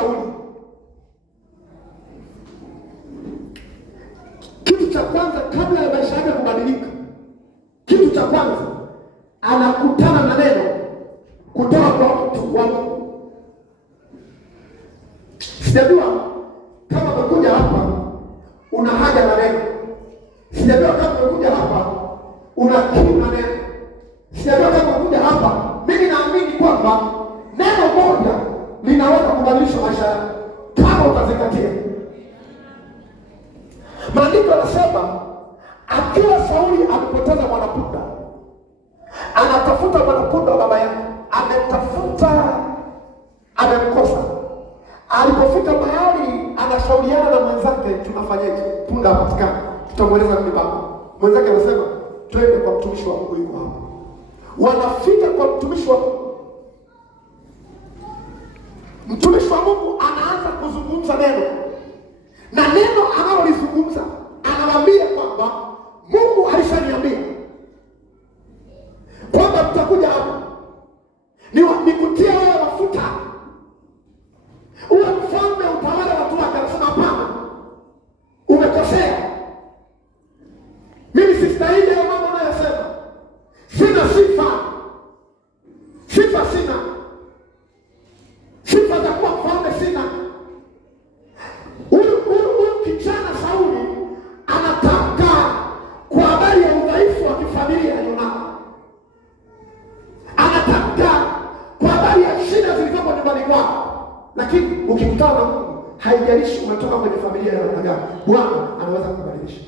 Sauli, kitu cha kwanza kabla ya maisha yake kubadilika, kitu cha kwanza anakutana na neno kutoka kwa mtu wa Mungu. Sijajua kama umekuja hapa una haja na neno. Sijajua kama umekuja hapa una kiu na neno. Sijajua kama umekuja hapa. Mimi naamini kwamba neno moja linaweza kubadilisha maisha yako kama utazingatia. Maandiko yanasema akiwa Sauli amepoteza mwanapunda, anatafuta mwanapunda wa baba yake, ametafuta, amemkosa. Alipofika mahali anashauriana na mwenzake, tunafanyaje? Punda hapatikani, tutamweleza nini baba? Mwenzake anasema twende kwa mtumishi wa Mungu yuko hapa. Wanafika kwa mtumishi wa Mungu. Mtumishi wa Mungu anaanza kuzungumza neno, na neno analolizungumza anamwambia kwamba Mungu alishaniambia kwamba mtakuja hapa nikutia wewe mafuta uwe mfalme utawala watu wake. Anasema hapana, umekosea, mimi sistahili hayo mambo unayosema, sina sifa za kuwa mfalme sina. Huyu kijana Sauli anatamka kwa habari ya udhaifu wa kifamilia alionao, anatamka kwa habari ya shida zilizopo nyumbani kwao. Lakini ukikutana na Mungu, haijalishi umetoka kwenye familia ya namna gani, Bwana anaweza kubadilisha.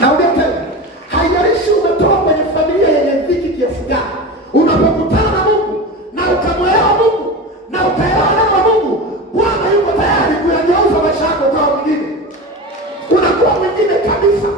Narudia tena, haijalishi umetoka kwenye familia yenye dhiki kiasi gani, unapokutana na Mungu na ukamwelewa Mungu na ukaelewa neno la Mungu, Bwana yuko tayari kuyageuza maisha yako kwa mwingine. Unakuwa mwingine kabisa.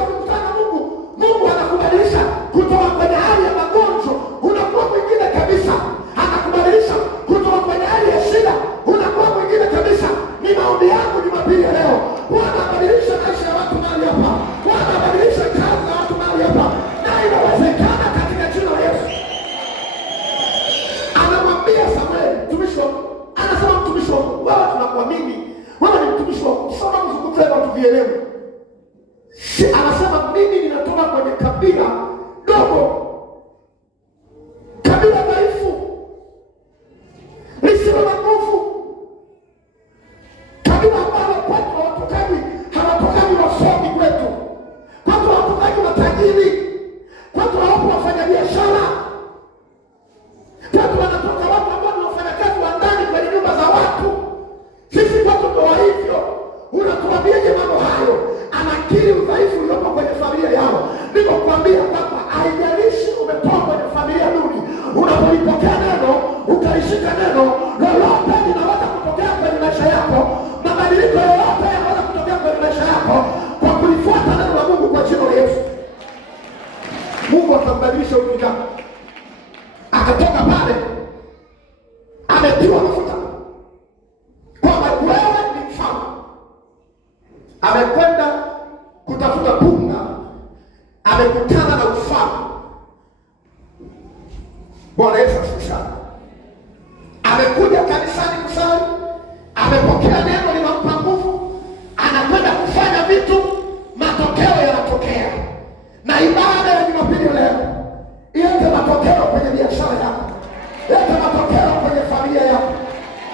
Ukikutana na Mungu, Mungu anakubadilisha kutoka kwenye hali ya magonjwa, unakuwa mwingine kabisa. Anakubadilisha kutoka kwenye hali ya shida, unakuwa mwingine kabisa. Ni maombi yangu Jumapili ya leo, Bwana abadilisha maisha ya watu mahali hapa. Bwana abadilisha kazi za watu mahali hapa, na inawezekana katika jina la Yesu. Anamwambia Samueli, mtumishi wa Mungu, anasema mtumishi wa Mungu, wewe tunakuamini, wewe ni mtumishi wa Mungu. Sasa mzungumze watu vielewe. Anasema mimi ninatoka kwenye kabila dogo, kabila dhaifu, lisilo na nguvu, kabila ambalo kwetu hawatokani wasomi, kwetu hawatokani matajiri, kwetu hawapo wafanya biashara, kwetu wanatoka watu ambao ni wafanyakazi wa ndani kwenye nyumba za watu. Sisi kwetu ndo hivyo. Unatuambiaje mambo hayo? Anakiri udhaifu uliopo kwenye familia yao. Niko kuambia kwamba haijalishi umetoka kwenye familia duni, unapolipokea neno, ukalishika neno, lolote linaweza kutokea kwenye maisha yako. Mabadiliko yoyote yanaweza kutokea kwenye maisha yako kwa kulifuata neno la Mungu kwa jina la Yesu. Mungu atambadilisha huyu kijana. Akatoka pale ametiwa mafuta kwamba wewe ni mfalme. Amekwenda kutafuta punda, amekutana na ufalme. Bwana Yesu asifiwe. Amekuja kanisani kusali, amepokea neno linampa nguvu, anakwenda kufanya vitu, matokeo yanatokea. Na ibada ya Jumapili leo ilete matokeo kwenye biashara yako, ilete matokeo kwenye familia yako,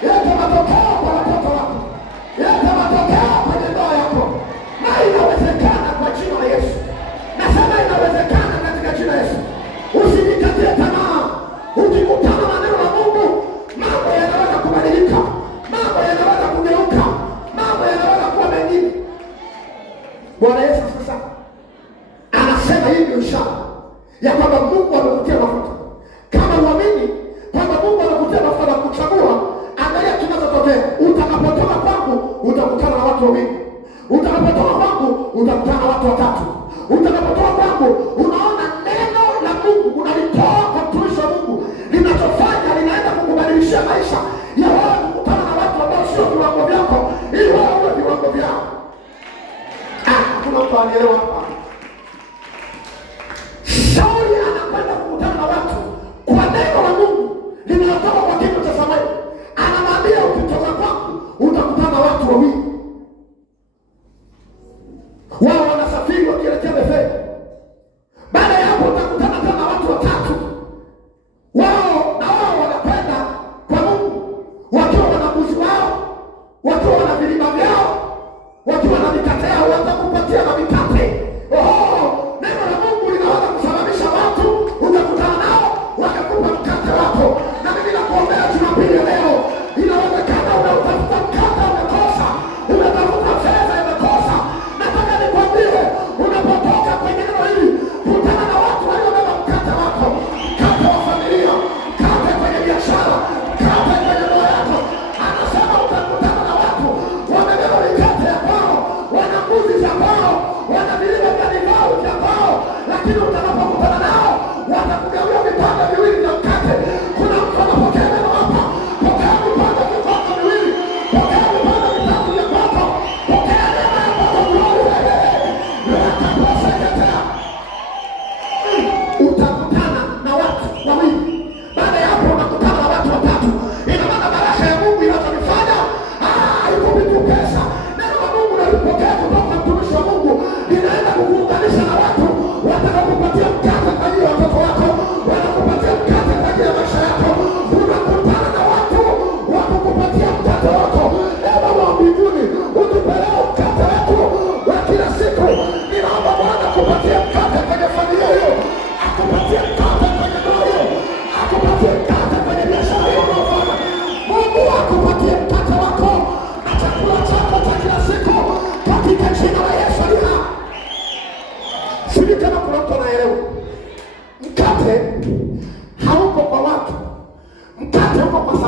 ilete matokeo kwa watoto wako, ilete matokeo kwenye ndoa yako. Na inawezekana kwa jina la Yesu. Nasema inawezekana katika jina la Yesu. Usijikatie tamaa. Ukikutana na neno la Mungu, mambo yanaweza kubadilika, mambo yanaweza kugeuka, mambo yanaweza kuwa mengine. Bwana Yesu sasa anasema hii ndio ishara ya kwamba Mungu amekutia mafuta. Kama uamini kwamba Mungu amekutia mafuta kuchagua, angalia kinachotokea. Utakapotoka kwangu utakutana na watu wawili. Utakapotoka kwangu utakutana na watu watatu. Utakapotoka kwangu unaona neno la Mungu unalitoa kwa mtumishi wa Mungu, linachofanya linaenda kukubadilishia maisha ya wewe kukutana na watu ambao sio viwango vyako, ili wewe uwe viwango vyao. Kuna mtu anielewa hapa? Sauli anakwenda kukutana na watu kwa neno la Mungu linatoka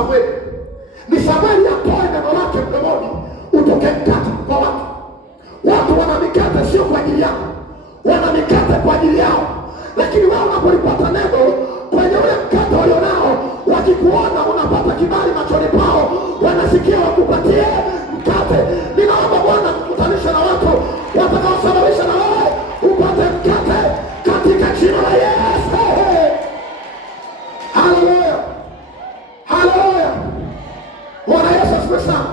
Samweli. Ni Samweli atoe neno lake mdomoni, utokee mkate kwa watu. Watu wana mikate sio kwa ajili yao, wana mikate kwa ajili yao, lakini wao wanapolipata neno kwenye ule mkate walionao, wakikuona unapata kibali machoni pao, wanasikia wakupatie mkate. Ninaomba Bwana kukutanisha na watu watakaosababisha na wewe upate mkate katika jina la Yesu. Haleluya, haleluya. Bwana Yesu asifiwe sana.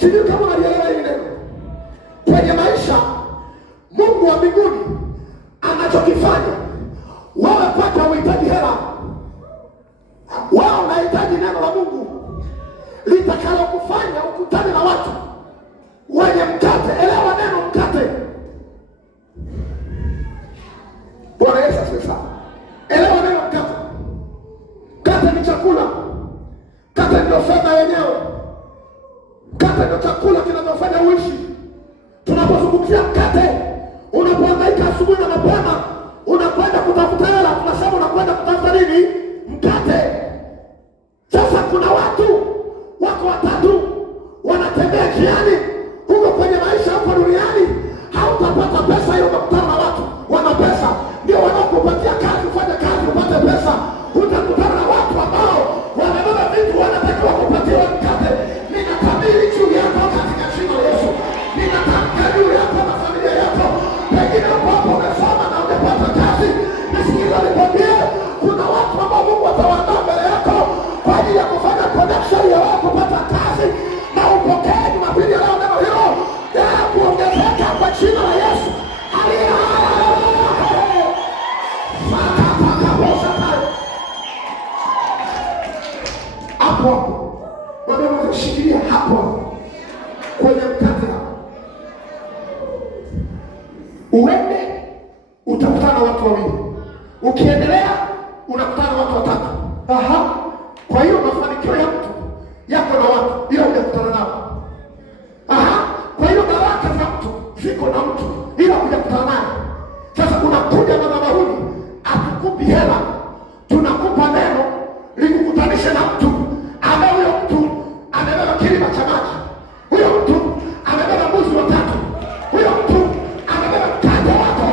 Sijui kama unalielewa hili neno. Kwenye maisha, Mungu wa mbinguni anachokifanya, wewe paka unahitaji hela, wewe unahitaji neno la Mungu litakalo kufanya ukutane na watu wenye mkate. Elewa neno mkate. Bwana Yesu asifiwe sana. Elewa neno mkate. Mkate ni chakula. Mkate ndio fedha yenyewe. Mkate ndio chakula kinachofanya uishi. Tunapozungumzia mkate, unapohangaika asubuhi na mapema unakwenda kutafuta hela, tunasema unakwenda kutafuta nini? Mkate. Sasa kuna watu wako watatu wanatembea njiani huko kwenye maisha huko duniani, hautapata pesa hiyo. Utakutana na watu wana pesa, ndio wanaokupatia kazi, ufanye kazi upate pesa. Utakutana na watu ambao wanabeba vitu, wanatakiwa kupatia mkate. Ninatabiri juu yako katika jina la Yesu. Ninatamka juu yako na familia yako. Pengine hapo umesoma na umepata kazi, nisikiza nikwambie, kuna watu ambao Mungu atawaandaa mbele yako kwa ajili ya kufanya connection ya wao kupata kazi, na upokee Jumapili ya leo neno hilo ya kuongezeka kwa jina la Yesu. Aliye hapo wameshikilia hapo kwenye mkate hapo. Uende utakutana na watu wawili, ukiendelea unakutana na watu watatu. Kwa hiyo mafanikio ya mtu yako na watu, ila hujakutana nao. Kwa hiyo baraka za mtu ziko na mtu, ila hujakutana naye. Sasa unakuja madhabahuni, atukupi hela, tunakupa neno likukutanishe na mtu ambaye huyo mtu amebeba kilima cha maji, huyo mtu amebeba mbuzi watatu, huyo mtu amebeba mkate wako.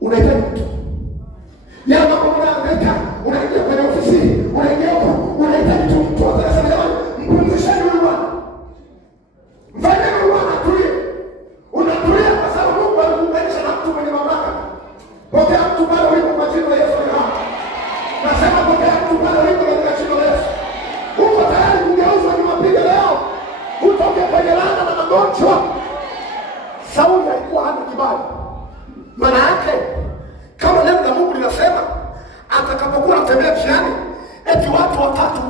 Unahitaji mtu. Yale mambo unaangaika, unaingia kwenye ofisi, unaingia huko, unahitaji mtu atasema jamani, mpumzisheni huyu bwana. Mfanye huyu bwana atulie. Unatulia kwa sababu Mungu alikuunganisha na mtu mwenye mamlaka. Pokea mtu pale ulipo kwa jina la Yesu. Nasema pokea mtu pale ulipo kwa jina la Yesu. Uko tayari kugeuzwa Jumapili leo? Utoke kwenye laana na magonjwa. Sauli alikuwa hana kibali. Maana yake kama neno la Mungu linasema atakapokuwa anatembea njiani, eti watu watatu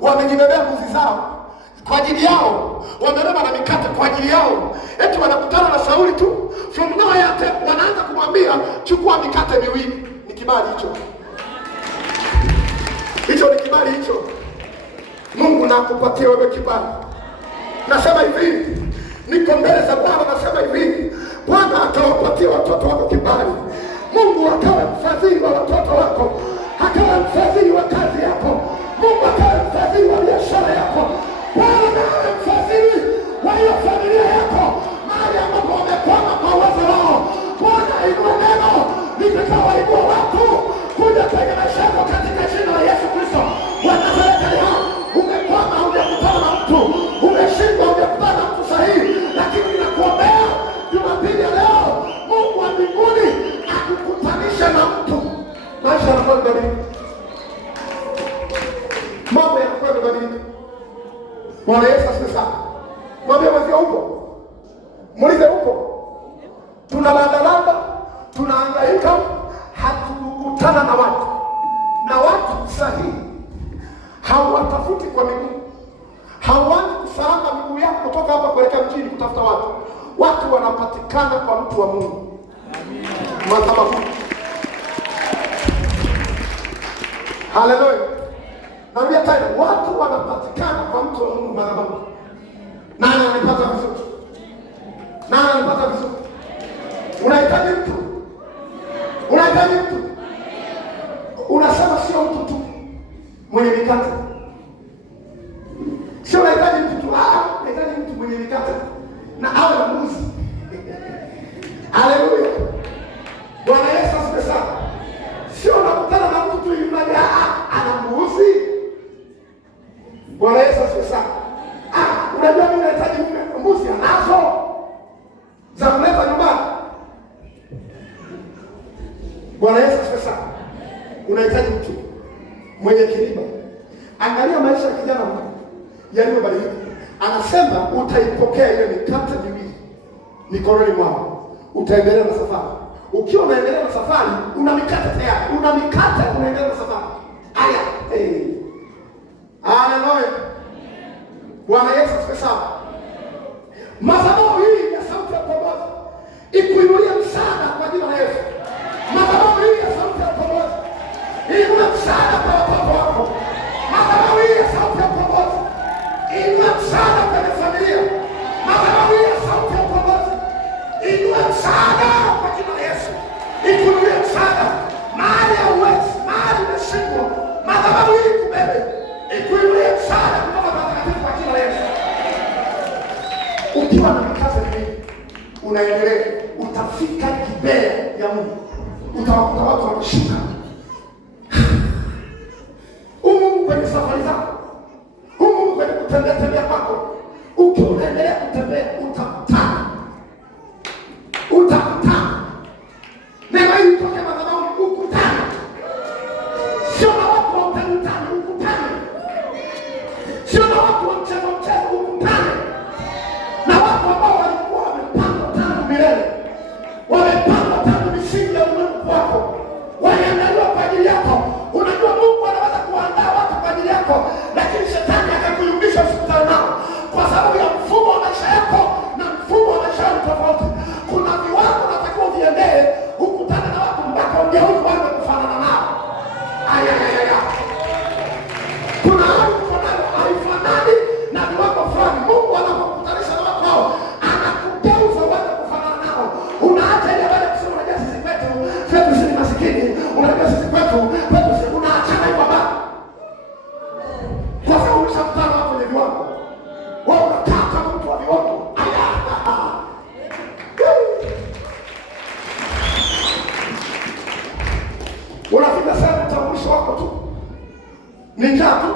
wamejibebea mbuzi zao kwa ajili yao, wamebeba na mikate kwa ajili yao, eti wanakutana na Sauli tu, from nowhere wanaanza kumwambia chukua mikate miwili. Ni kibali hicho? Hicho ni kibali hicho? Mungu nakupatia wewe kibali. Nasema hivi, niko mbele za Bwana, nasema hivi, Bwana akawapatia watoto wako kibali. Mungu akawa mfadhili wa watoto wako, akawa mfadhili wa kazi yako. Mungu akawa mfadhili wa biashara yako. Bwana awe mfadhili wa hiyo familia yako, mahali ambapo wamekwama kwa uwezo wao. Bwana inua neno litakaowaibua watu kuja kwenye maisha yako katika jina la Yesu Kristo wa Nazareti. Umekwama, hujakutana na mtu, umeshindwa, hujakutana na mtu sahihi, lakini ninakuombea Jumapili ya leo, Mungu wa mbinguni akukutanisha na mtu. Maisha yanakuwa yamebadilika, mambo yanakuwa yamebadilika. Bwana Yesu asifiwe sana. Mwambie mwenzio upo, muulize upo. Tunalandalanda, tunahangaika, hatukutana na watu, na watu sahihi hawatafuti kwa miguu. Hauanzi kusalanga miguu yako kutoka hapa kuelekea mjini kutafuta watu. Watu wanapatikana kwa mtu wa Mungu. Amen. Madhabahu. Haleluya. Naambia tena, watu wanapatikana kwa mtu wa Mungu madhabahu. Nani ananipata vizuri? Nani unanipata vizuri? Unahitaji mtu, unahitaji mtu. Unasema sio mtu tu mwenye mikate, sio unahitaji mtu tu, unahitaji mtu mwenye mikate na awe na mbuzi. Haleluya, Bwana Yesu asifiwe sana. Sio unakutana na mtu tu yule ana mbuzi. Bwana Yesu asifiwe sana. Unajua mimi nahitaji mbuzi, anazo za kuleta nyumbani. Bwana Yesu asifiwe sana. Unahitaji mtu mwenye kiriba. Angalia maisha ya kijana yaliyobadilika. Anasema utaipokea ile mikate miwili mikononi mwao, utaendelea na safari. Ukiwa unaendelea na safari, una mikate tayari, una mikate, unaendelea na safari. Aya, haleluya, Bwana Yesu asifiwe sana. Madhabahu hii ya Sauti ya Ukombozi ikuinulie msaada kwa jina la Yesu. Madhabahu hii ya Sauti ya Ukombozi inua msaada kwa watoto wako. Madhabahu hii ya Sauti ya Ukombozi inua msaada kwenye familia. Madhabahu hii ya Sauti ya Ukombozi inua msaada kwa jina la Yesu. Ikuinulie msaada mahali ya uwezi, mahali umeshindwa. Madhabahu hii kubebe, ikuinulie msaada kutoka kwa Mtakatifu kwa jina la Yesu. Ukiwa na mikate mingi, unaendelea, utafika Gibea ya Mungu. Utawakuta watu wameshuka Mungu kwenye safari zako, Mungu kwenye kutembea kwako. Ukiwa unaendelea kutembea, utakutana. Neno hili toke madhabahu, ukutane. Sio na watu wa utani, ukutane. Sio na watu wa mchezo, ukutane. Na watu ambao walikuwa wamepangwa tangu milele, wamepangwa tangu misingi ya ulimwengu wako, waliandaliwa kwa ajili yako. Unajua Mungu anaweza kuandaa watu kwa ajili yako, lakini shetani akakuyumbisha usikutane nao kwa sababu ya mfumo wa maisha yako na mfumo wa maisha yako tofauti. Kuna viwango unatakiwa viendee, ukutane na watu mpaka ugeuke wanze kufanana nao. Kuna watu haifanani na viwango fulani. Mungu anapokutanisha na watu hao, anakugeuza wanze kufanana nao. Unaacha ile habari ya kusema unajua sisi kwetu sisi masikini, unajua sisi kwetu unaachana hivyo baba. Kwa sababu umeshakutana watu wenye viwango. Wewe unakaa kama mtu wa viwango. Unafika sana utambulisho wako tu ni njaa tu.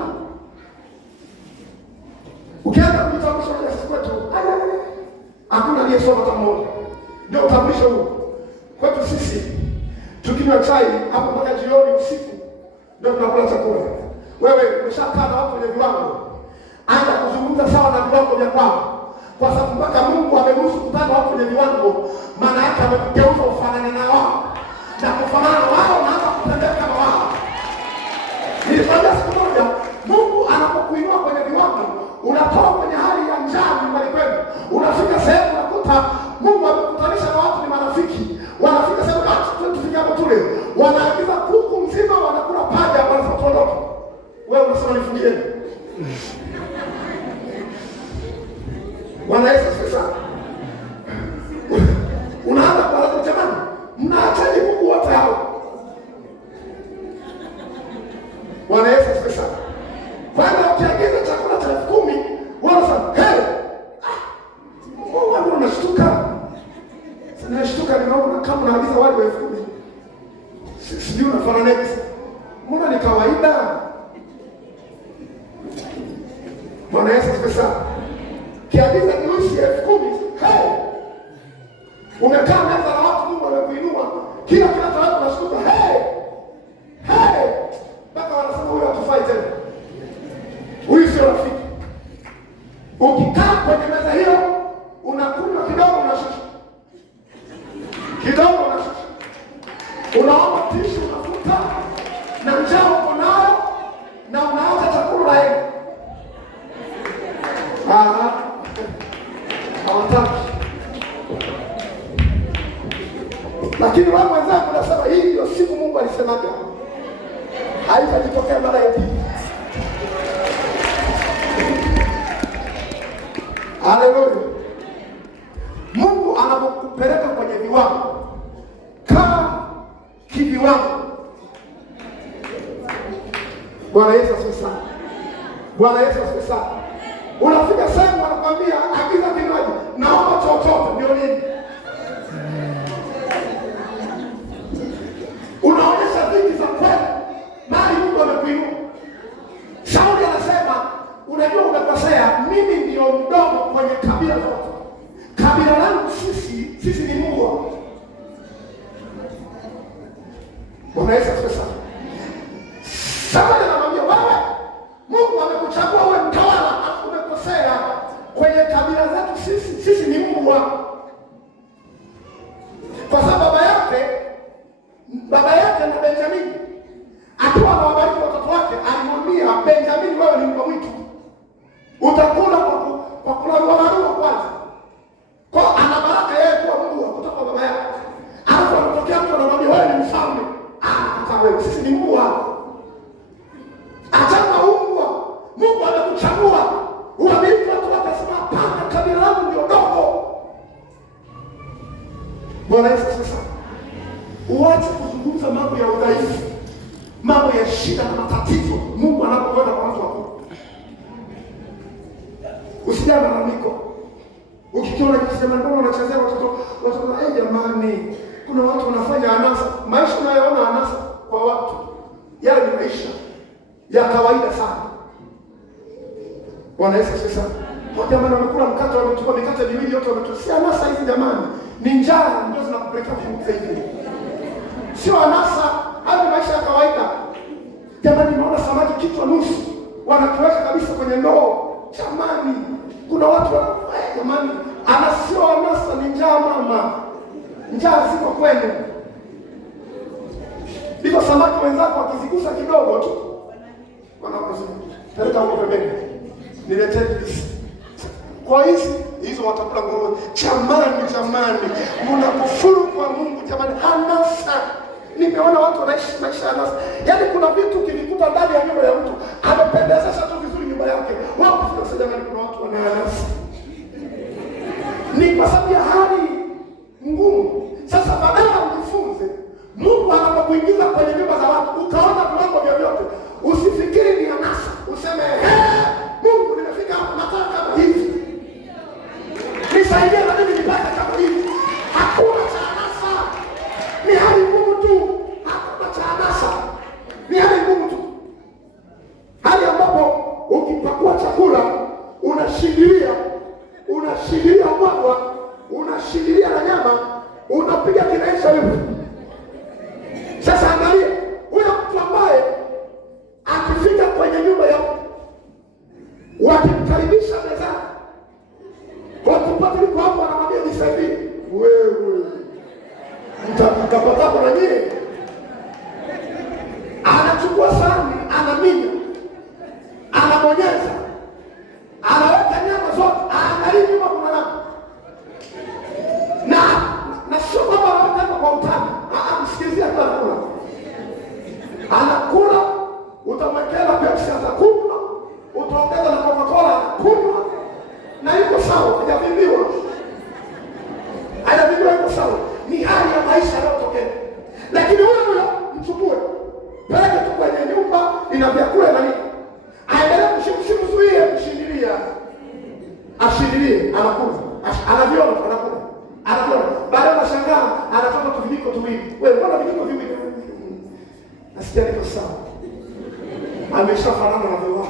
Ukianza kujitambulisha kwa sisi kwetu, hakuna aliyesoma hata mmoja. Ndio utambulisho huo. Kwetu sisi tukinywa chai hapo mpaka jioni usiku ndio tunakula chakula. Wewe umeshakaa na watu wenye viwango, anza kuzungumza sawa na viwango vya kwao, kwa sababu mpaka Mungu ameruhusu kutana watu wenye viwango, maana yake amekugeuza ufanane na wao, na kufanana na wao unaanza kutembea kama wao. Nilikwambia siku moja, Mungu anapokuinua kwenye viwango, unatoka kwenye hali ya njaa nyumbani kwenu, unafika sehemu unakuta Mungu amekutanisha na watu ni marafiki. Wanafika sehemu tufika hapo tule, wanaagiza kuku mzima, wanakula paja, wanapotoka. Wewe unasema nifungieni. Bwana Yesu asifiwe sana. Unaanza kwa jamani, mnaachaje kuku wote hao? Bwana Yesu asifiwe sana. Kwanza ukiagiza chakula cha 10,000, wewe unasema Mungu unashtuka. Sasa nashtuka, ninaona kama unaagiza wali wa 10,000. Sijui unafanya nini. Mbona ni kawaida? Bwana Yesu asifiwe sana. Kiagiza nusu 10,000, umekaa meza na watu, Mungu amekuinua, kila watu wanashtuka, mpaka wanasema huyu hatufai tena, huyu sio rafiki. Ukikaa kwenye meza hiyo, unakunywa kidogo, unashusha kidogo, unashusha, unaomba tishu, unafuta, na njaa uko nayo, na unaacha chakula laini. Hawataki. Lakini wao wenzangu nasema hii ndio siku Mungu alisemaga haitajitokea mara ya pili. Haleluya. Mungu Mungu anapokupeleka kwenye viwango, kama kiviwango. Bwana Yesu asifiwe sana. Bwana Yesu asifiwe sana. Unafika sehemu anakuambia agiza kinywaji, naomba chochote. Ndio nini? Unaonyesha dhiki za kweli, mali Mungu amekuinua. Sauli anasema, unajua umekosea, mimi ndio mdogo kwenye kabila zote. Kabila langu sisi ni Mungu. Bwana Yesu asifiwe sana. Sauli anamwambia, wewe Mungu amekuchagua uwe mtawala, umekosea. Kwenye kabila zetu sisi ni Mungu wako. Kwa sababu baba yake na Benjamini akiwa anawabariki watoto wake alimwambia Benjamini, wewe ni mbwa mwitu, utakula kwa kularuarua kwanza. Kwa ana baraka yeye kuwa mbwa kutoka baba yake. Alafu anatokea mtu anamwambia wewe ni mfalme. Hata wewe sisi ni mbwa. Achana mbwa. Mungu amekuchagua uamiliki watu wake, asema hapana, kabila langu ndio dogo. Bwana Yesu sasa. Uache kuzungumza mambo ya udhaifu, mambo ya shida na matatizo Mungu anapokwenda kwa watu wako. Usijana malalamiko. Ukikiona kitu kama ndio unachezea watoto, jamani, kuna watu wanafanya anasa. Maisha unayoona anasa kwa watu, yale ni maisha ya kawaida sana. Bwana Yesu sasa. Kwa jamani, wamekula mkate, wamechukua mikate miwili yote wametusia anasa hizi jamani. Ni njaa ndio zinakupeleka kumza hivi. Sio anasa, hayo maisha ya kawaida. Jamani, nimeona samaki kichwa nusu, wanatuweka kabisa kwenye ndoo. Jamani, kuna watu jamani, anasio anasa, ni njaa mama. Njaa ziko kwenu. Hivyo samaki wenzako wakizigusa kidogo tu, wanaposema, "Peleka huko pembeni. Niletee hizi." Kwa hizo watakula nguruwe. Jamani, mnakufuru kwa Mungu jamani, anasa. Nimeona watu wanaishi maisha anasa. Yaani kuna vitu kilikuta ndani ya nyumba ya mtu, amependezesha tu vizuri nyumba yake. Wao kufika jamani, kuna watu wanaanasa. Ni kwa sababu ya hali ngumu. Sasa badala ujifunze, Mungu anapokuingiza kwenye nyumba za watu, utaona viwango vyovyote. Usifikiri ni anasa. Useme, Mungu nimefika hapa nataka kama hivi. Nisaidie na mimi nipate kama hivi. Hakuna cha anasa. Ni hali ngumu tu. Hakuna cha anasa. Ni hali ngumu tu. Hali ambapo ukipakua chakula unashindilia mwagwa, unashindilia na nyama, unapiga kinaisha hivi. Sasa angalia, huyo mtu ambaye akifika kwenye nyumba ya wakimkaribisha mezani, wakipata liko hapo anamwambia nisaidie, wewe mtapatapo na nyie. Anachukua sahani, anaminya, anabonyeza, anaweka nyama zote, aangalia nyuma kuna na sio kwamba anaweka kwa utani. Msikilizia kwa anakula, utamwekea Pepsi atakunywa, utaongeza na Coca-Cola atakunywa, na yuko sawa, hajavibiwa, yuko sawa. Ni hali ya maisha yanayotokea. Lakini wewe mchukue, peleke tu kwenye nyumba ina vyakula na nini, aendelee kushimzuie, kushindilia, ashindilie, anakula, anaviona, anakula. Baada ya kushangaa anatoka tu vijiko tuwili. Wewe mbona vijiko viwili? Nasikia niko sawa. Ameshafanana na wewe.